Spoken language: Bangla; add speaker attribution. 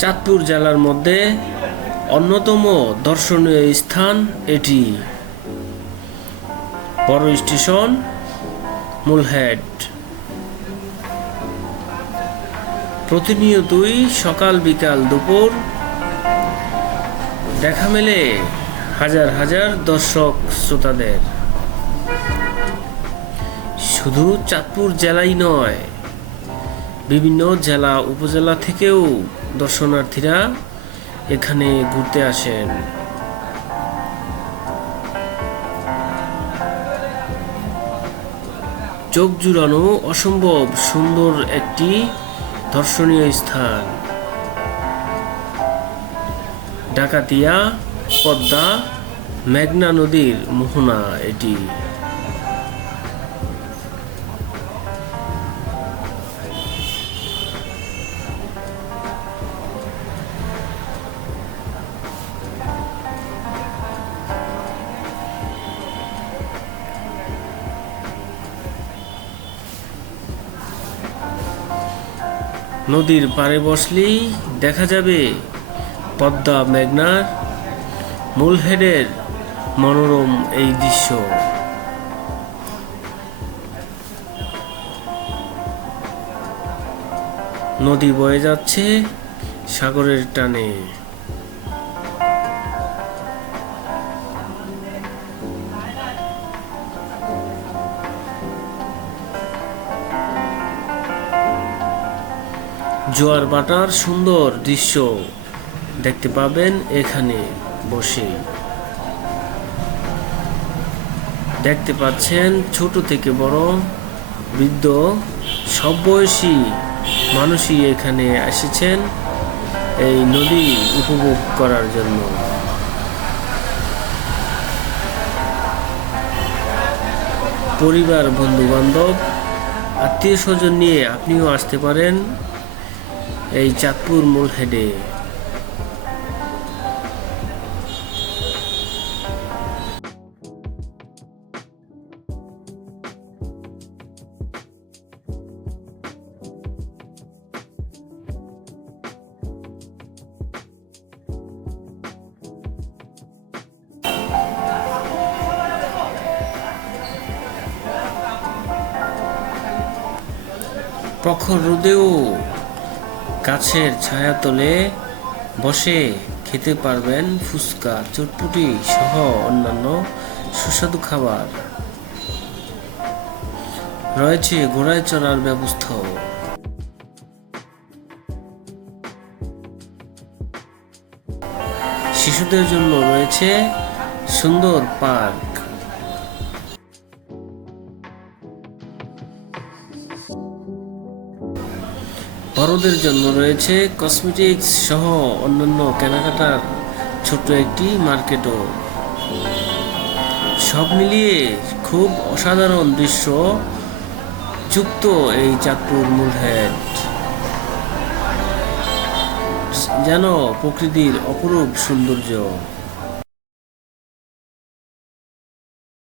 Speaker 1: চাঁদপুর জেলার মধ্যে অন্যতম দর্শনীয় স্থান এটি। বড় স্টেশন, মূলহেড। প্রতিনিয়তই সকাল বিকাল দুপুর দেখা মেলে হাজার হাজার দর্শক শ্রোতাদের। শুধু চাঁদপুর জেলাই নয় বিভিন্ন জেলা, উপজেলা থেকেও দর্শনার্থীরা এখানে ঘুরতে আসেন। চোখ জুড়ানো অসম্ভব সুন্দর একটি দর্শনীয় স্থান। ডাকাতিয়া, পদ্মা, মেঘনা নদীর মোহনা এটি। নদীর পাড়ে বসলেই দেখা যাবে পদ্মা মেঘনার মূলহেডের মনোরম এই দৃশ্য। নদী বয়ে যাচ্ছে সাগরের টানে। জোয়ার বাটার সুন্দর দৃশ্য দেখতে পাবেন এখানে বসে। দেখতে পাচ্ছেন ছোট থেকে বড় বৃদ্ধ, সব বয়সী মানুষই এখানে এসেছেন এই নদী উপভোগ করার জন্য। পরিবার বন্ধু বান্ধব আত্মীয় স্বজন নিয়ে আপনিও আসতে পারেন। এই চাঁদপুর মূল হেডে। প্রখর রোদেও গাছের ছায়াতলে বসে খেতে পারবেন ফুচকা, চটপুটি সহ অন্যান্য সুস্বাদু খাবার। রয়েছে ঘোড়ায় চড়ার ব্যবস্থাও। শিশুদের জন্য রয়েছে সুন্দর পার্ক। বড়দের জন্য রয়েছে কসমেটিক্স সহ অন্যান্য কেনাকাটার ছোট্ট একটি মার্কেটও। সব মিলিয়ে খুব অসাধারণ দৃশ্য যুক্ত এই চাঁদপুর মূলহেড যেন প্রকৃতির অপরূপ সৌন্দর্য।